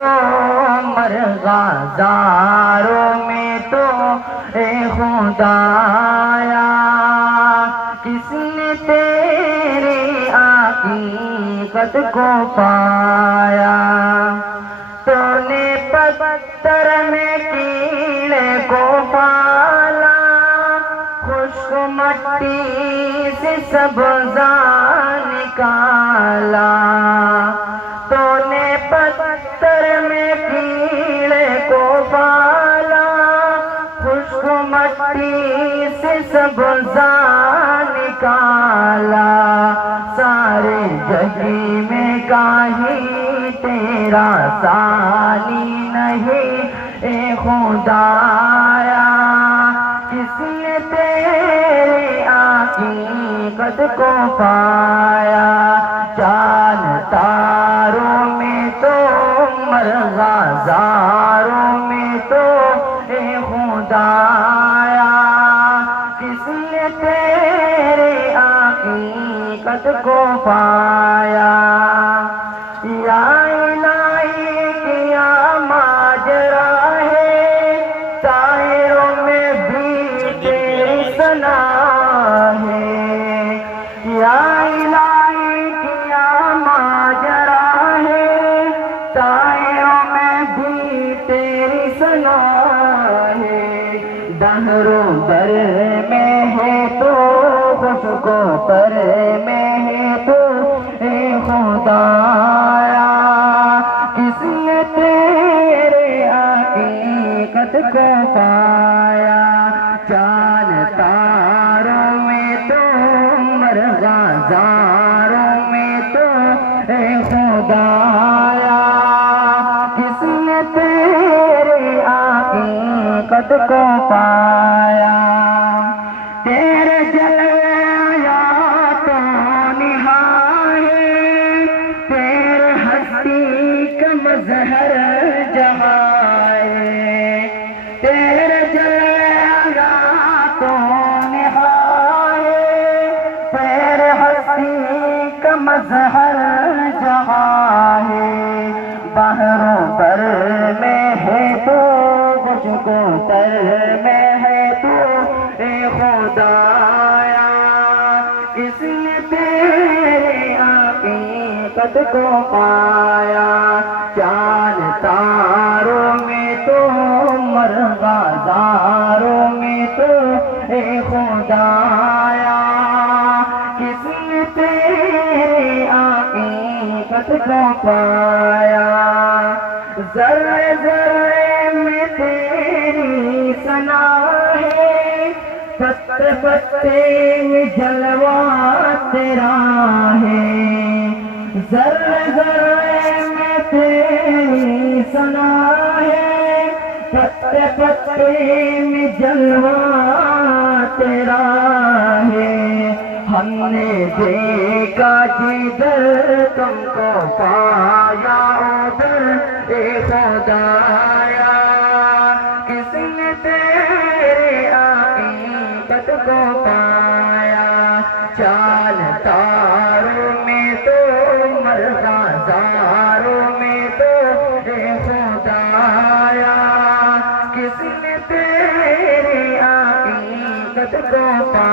مرغازاروں میں تو اے خدایا کس نے تیری حقیقت کو پایا؟ تو نے پتھر میں کیڑے کو پالا، خشک مٹی سے سبزہ نکالا۔ تو نے پتھر میں کیڑے کو پالا، خشک مٹی سے سبزہ نکالا۔ سارے جگی میں کہیں تیرا ثانی نہیں اے خدایا، کس نے تیری حقیقت کو پایا؟ چاند تاروں میں تو مرغازاروں میں تو اے خدایا کس نے تیری حقیقت کو پایا؟ یا الہی کیا ماجرا ہے، طائروں میں بھی تیری ثنا ہے۔ یا الہی کیا ماجرا ہے، طائروں میں بھی تیری ثنا ہے۔ دہر و در میں ہے تو خشک و تر میں ہے تو اے خدایا، کس نے تیرے حقیقت کو پایا؟ چاند تاروں میں تو مرغازاروں میں تو اے خدایا، کس نے تیرے حقیقت کو پایا؟ تیرے جلوے حیات و نہائے، تیرے ہستی کا مظہر جہاں ہے۔ تیرے جلوے حیات و نہائے، تیرے ہستی کا مظہر جہاں ہے۔ بحر و بر میں ہے تو خشک و تر میں ہے تو اے خدایا، کس نے تیرے حقیقت کو پایا؟ چاند تاروں میں تو مرغازاروں میں تو اے خدایا، کس نے تیرے حقیقت کو پایا؟ ذرے ذرے میں تیری ثنا ہے، پتے پتے میں جلوہ تیرا ہے۔ ذرے ذرے میں تیری ثنا ہے، پتے پتے میں جلوہ تیرا ہے۔ ہم نے دیکھا جدھر تم کو پایا ادھر اے خدایا، کس نے تیرے حقیقت کو پایا؟ چاند تاروں میں تو مرغازاروں میں تو اے خدایا، کس نے تیرے حقیقت کو پایا؟